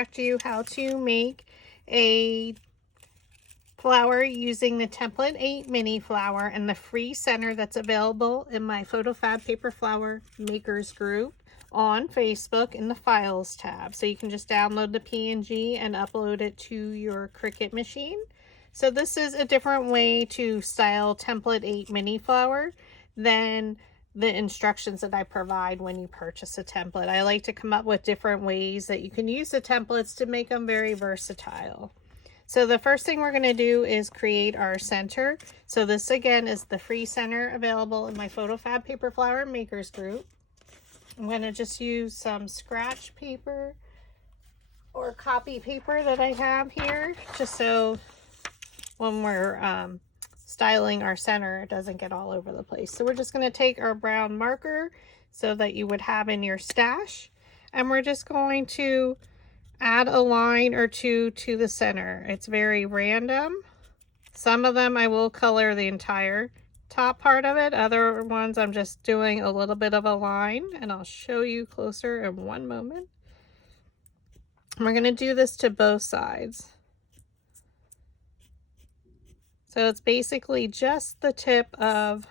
instruct you how to make a flower using the template 8 mini flower and the free center that's available in my PhotoFab Paper Flower Makers group on Facebook in the Files tab. So you can just download the PNG and upload it to your Cricut machine. So this is a different way to style template 8 mini flower than the instructions that I provide when you purchase a template. I like to come up with different ways that you can use the templates to make them very versatile. So the first thing we're going to do is create our center. So this again is the free center available in my PhotoFab Paper Flower Makers group. I'm going to just use some scratch paper or copy paper that I have here, just so when we're styling our center, it doesn't get all over the place. So we're just going to take our brown marker, so that you would have in your stash, and we're just going to add a line or two to the center. It's very random. Some of them I will color the entire top part of it. Other ones I'm just doing a little bit of a line, and I'll show you closer in one moment. And we're going to do this to both sides. So it's basically just the tip of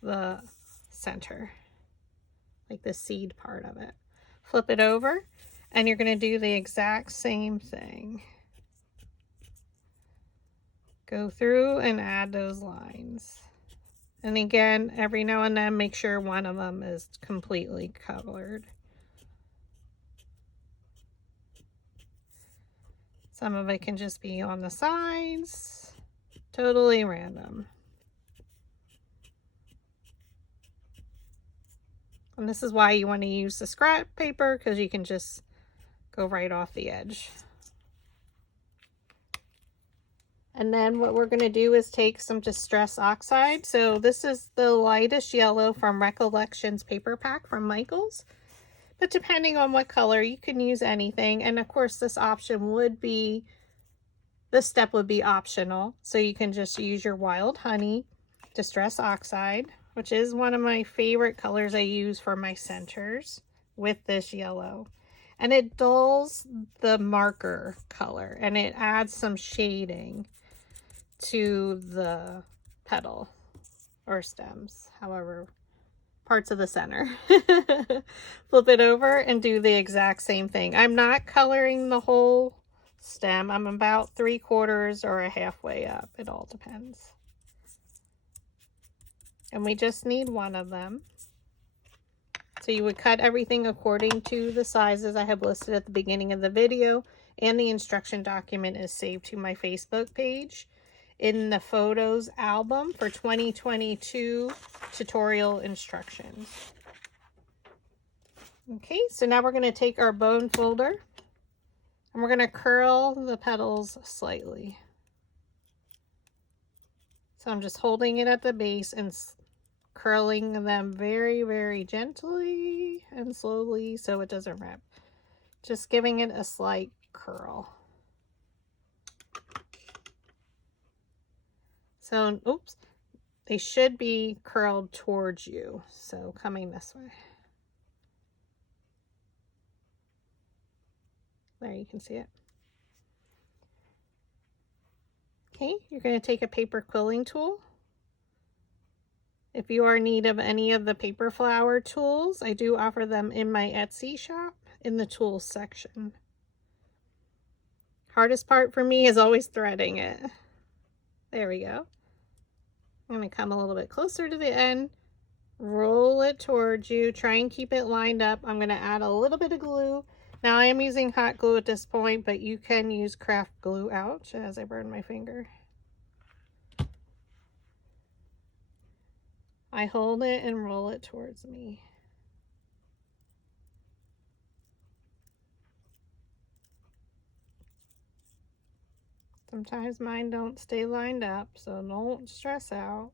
the center, like the seed part of it. Flip it over, and you're going to do the exact same thing. Go through and add those lines. And again, every now and then, make sure one of them is completely covered. Some of it can just be on the sides, totally random. And this is why you want to use the scrap paper, because you can just go right off the edge. And then what we're going to do is take some Distress Oxide. So this is the lightest yellow from Recollections paper pack from Michaels. But depending on what color, you can use anything. And of course, this option would be, this step would be optional. So you can just use your Wild Honey Distress Oxide, which is one of my favorite colors I use for my centers, with this yellow. And it dulls the marker color, and it adds some shading to the petal or stems, however, parts of the center. Flip it over and do the exact same thing. I'm not coloring the whole stem. I'm about 3/4 or a halfway up. It all depends. And we just need one of them. So you would cut everything according to the sizes I have listed at the beginning of the video, and the instruction document is saved to my Facebook page in the photos album for 2022 tutorial instructions. Okay, so now we're going to take our bone folder and we're going to curl the petals slightly. So I'm just holding it at the base and curling them very, very gently and slowly so it doesn't rip. Just giving it a slight curl. So, oops, they should be curled towards you. So coming this way. There, you can see it. Okay, you're going to take a paper quilling tool. If you are in need of any of the paper flower tools, I do offer them in my Etsy shop in the tools section. Hardest part for me is always threading it. There we go. I'm going to come a little bit closer to the end, roll it towards you, try and keep it lined up. I'm going to add a little bit of glue. Now I am using hot glue at this point, but you can use craft glue. Ouch, as I burn my finger. I hold it and roll it towards me. Sometimes mine don't stay lined up, so don't stress out.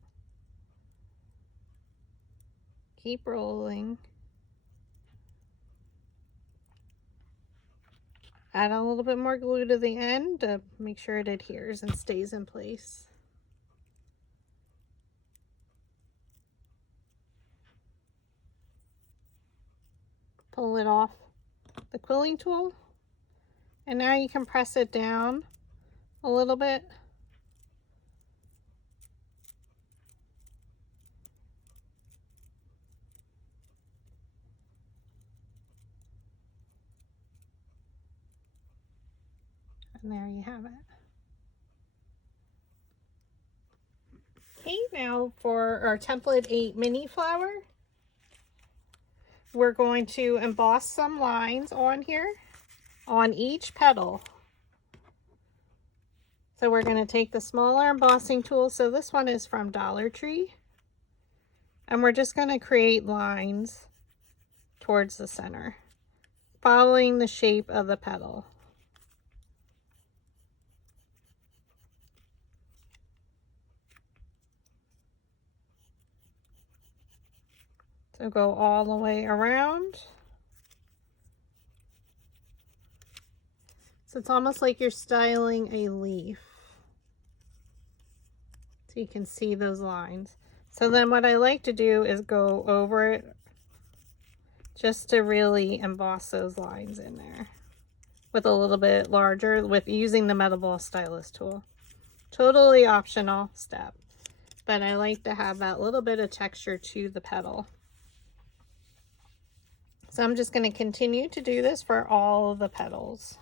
Keep rolling. Add a little bit more glue to the end to make sure it adheres and stays in place. Pull it off the quilling tool. And now you can press it down a little bit. And there you have it. Okay, now for our template 8 mini flower, we're going to emboss some lines on here on each petal. So we're going to take the smaller embossing tool. So this one is from Dollar Tree. And we're just going to create lines towards the center, following the shape of the petal. So go all the way around. So it's almost like you're styling a leaf. So you can see those lines. So then what I like to do is go over it just to really emboss those lines in there with a little bit larger with using the Metal Ball Stylus tool. Totally optional step, but I like to have that little bit of texture to the petal. So I'm just going to continue to do this for all of the petals.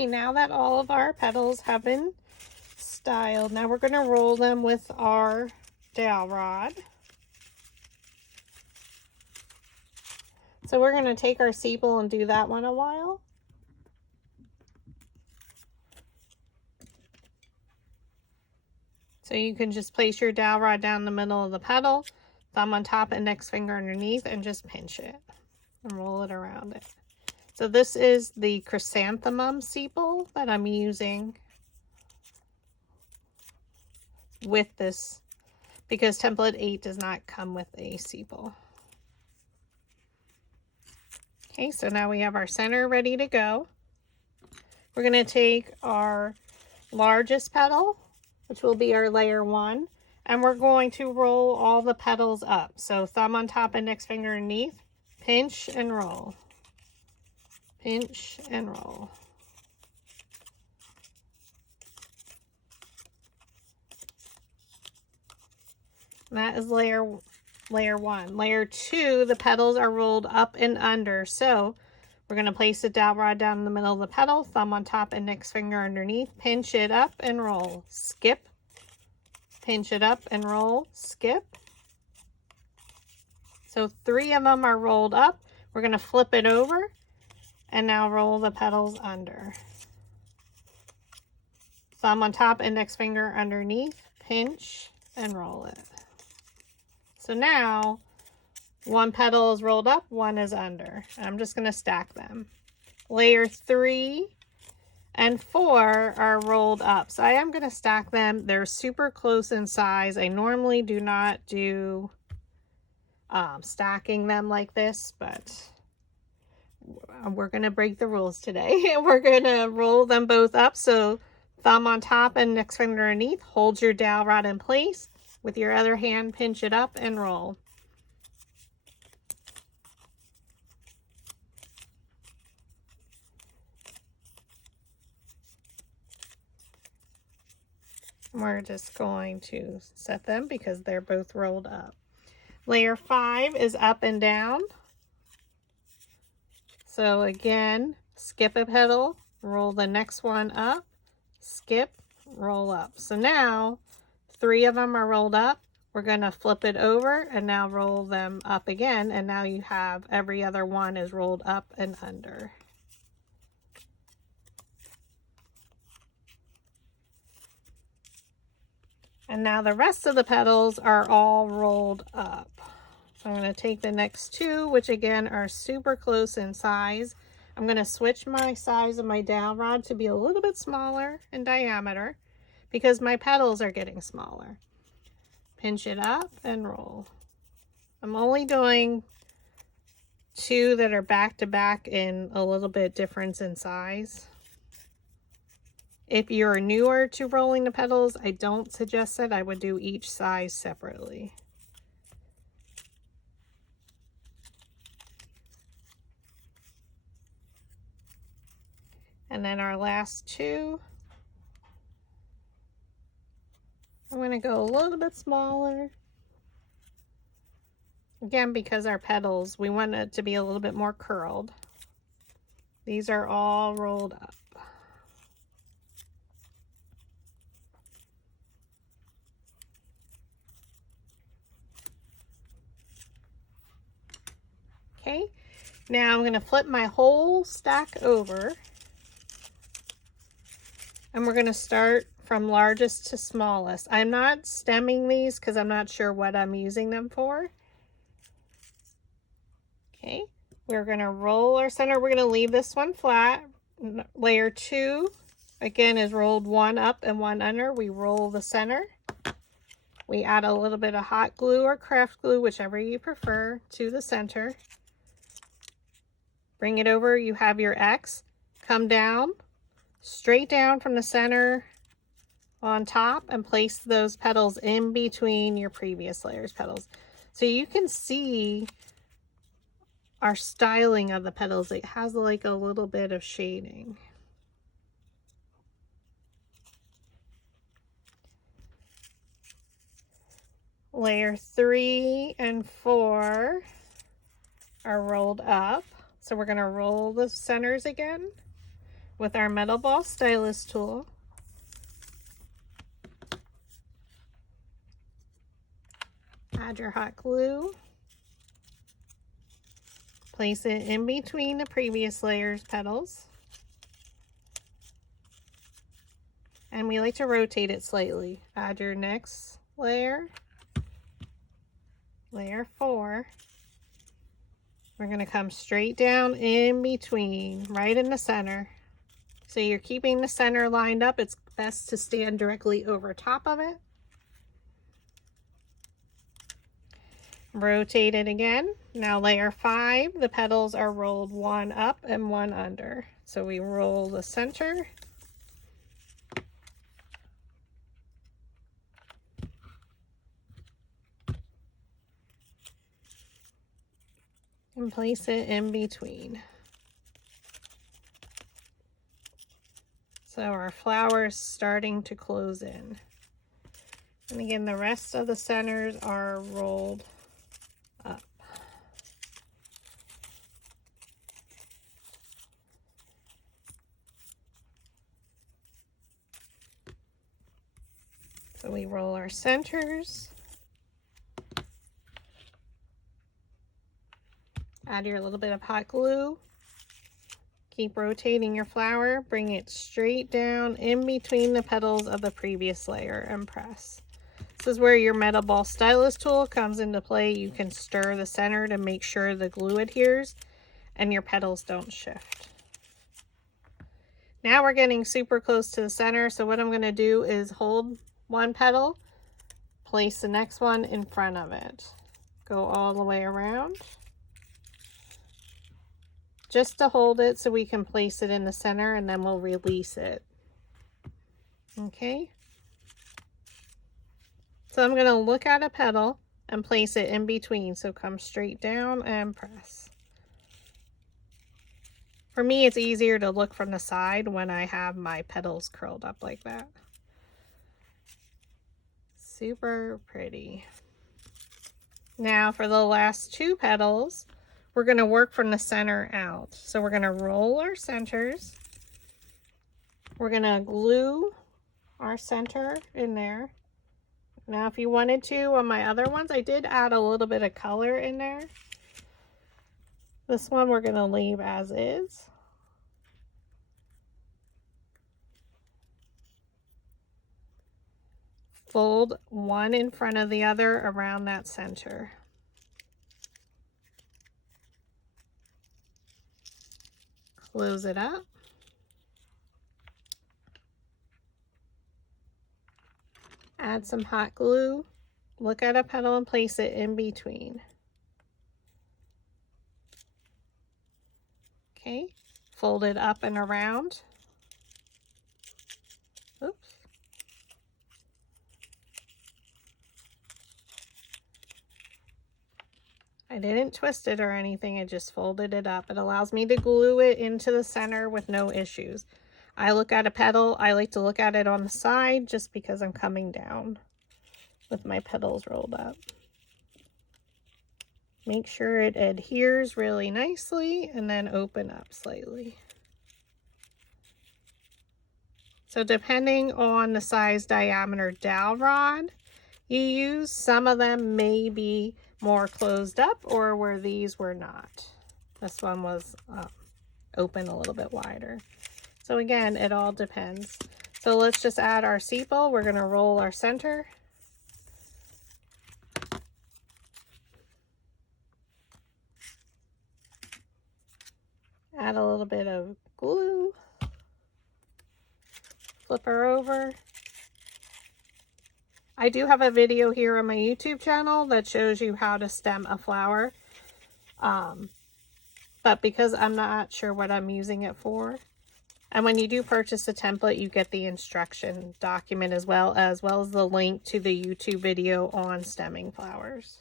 Okay, now that all of our petals have been styled, now we're going to roll them with our dowel rod. So we're going to take our sepal and do that one a while. So you can just place your dowel rod down the middle of the petal, thumb on top, index finger underneath, and just pinch it and roll it around it. So this is the chrysanthemum sepal that I'm using with this, because template 8 does not come with a sepal. Okay, so now we have our center ready to go. We're going to take our largest petal, which will be our layer 1, and we're going to roll all the petals up. So thumb on top, index finger underneath, pinch and roll. Pinch and roll. And that is layer 1. Layer 2, the petals are rolled up and under. So we're going to place the dowel rod down in the middle of the petal, thumb on top, index finger underneath, pinch it up and roll. Skip. Pinch it up and roll. Skip. So 3 of them are rolled up. We're going to flip it over and now roll the petals under. Thumb on top, index finger underneath, pinch and roll it. So now 1 petal is rolled up, 1 is under. I'm just going to stack them. Layer 3 and 4 are rolled up. So I am going to stack them. They're super close in size. I normally do not do stacking them like this, but we're going to break the rules today. We're going to roll them both up. So thumb on top and index finger underneath. Hold your dowel rod in place. With your other hand, pinch it up and roll. We're just going to set them because they're both rolled up. Layer 5 is up and down. So again, skip a petal, roll the next one up, skip, roll up. So now 3 of them are rolled up. We're going to flip it over and now roll them up again. And now you have every other one is rolled up and under. And now the rest of the petals are all rolled up. So I'm going to take the next 2, which again are super close in size. I'm going to switch my size of my dowel rod to be a little bit smaller in diameter because my petals are getting smaller. Pinch it up and roll. I'm only doing 2 that are back to back in a little bit difference in size. If you're newer to rolling the petals, I don't suggest that. I would do each size separately. And then our last 2, I'm going to go a little bit smaller. Again, because our petals, we want it to be a little bit more curled. These are all rolled up. Okay, now I'm going to flip my whole stack over. And we're going to start from largest to smallest. I'm not stemming these because I'm not sure what I'm using them for. Okay, we're going to roll our center. We're going to leave this one flat. Layer 2, again, is rolled 1 up and 1 under. We roll the center. We add a little bit of hot glue or craft glue, whichever you prefer, to the center. Bring it over. You have your X. Come down. Straight down from the center on top and place those petals in between your previous layer's petals. So you can see our styling of the petals. It has like a little bit of shading. Layer 3 and 4 are rolled up. So we're going to roll the centers again. with our metal ball stylus tool, add your hot glue, place it in between the previous layer's petals, and we like to rotate it slightly. Add your next layer, layer 4. We're going to come straight down in between, right in the center. So you're keeping the center lined up. It's best to stand directly over top of it. Rotate it again. Now layer 5, the petals are rolled one up and one under. So we roll the center. And place it in between. So our flower is starting to close in. And again, the rest of the centers are rolled up. So we roll our centers. Add your little bit of hot glue. Keep rotating your flower. Bring it straight down in between the petals of the previous layer and press. This is where your metal ball stylus tool comes into play. You can stir the center to make sure the glue adheres and your petals don't shift. Now we're getting super close to the center. So what I'm going to do is hold one petal, place the next one in front of it. Go all the way around. Just to hold it so we can place it in the center, and then we'll release it. Okay. So I'm going to look at a petal and place it in between. So come straight down and press. For me, it's easier to look from the side when I have my petals curled up like that. Super pretty. Now for the last 2 petals, we're going to work from the center out. So we're going to roll our centers. We're going to glue our center in there. Now if you wanted to, on my other ones, I did add a little bit of color in there. This one we're going to leave as is. Fold one in front of the other around that center. Close it up. Add some hot glue. Look at a petal and place it in between. Okay, fold it up and around. Oops. I didn't twist it or anything, I just folded it up. It allows me to glue it into the center with no issues. I look at a petal, I like to look at it on the side just because I'm coming down with my petals rolled up. Make sure it adheres really nicely and then open up slightly. So depending on the size, diameter dowel rod you use, some of them may be more closed up or where these were not. This one was open a little bit wider. So again, it all depends. So let's just add our sepal. We're going to roll our center. Add a little bit of glue. Flip her over. I do have a video here on my YouTube channel that shows you how to stem a flower. But because I'm not sure what I'm using it for, and when you do purchase a template, you get the instruction document as well as the link to the YouTube video on stemming flowers.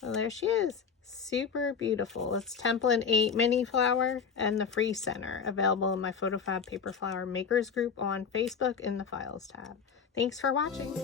So there she is. Super beautiful. It's Template 8 mini flower and the free center, available in my PhotoFab Paper Flower Makers group on Facebook in the Files tab. Thanks for watching.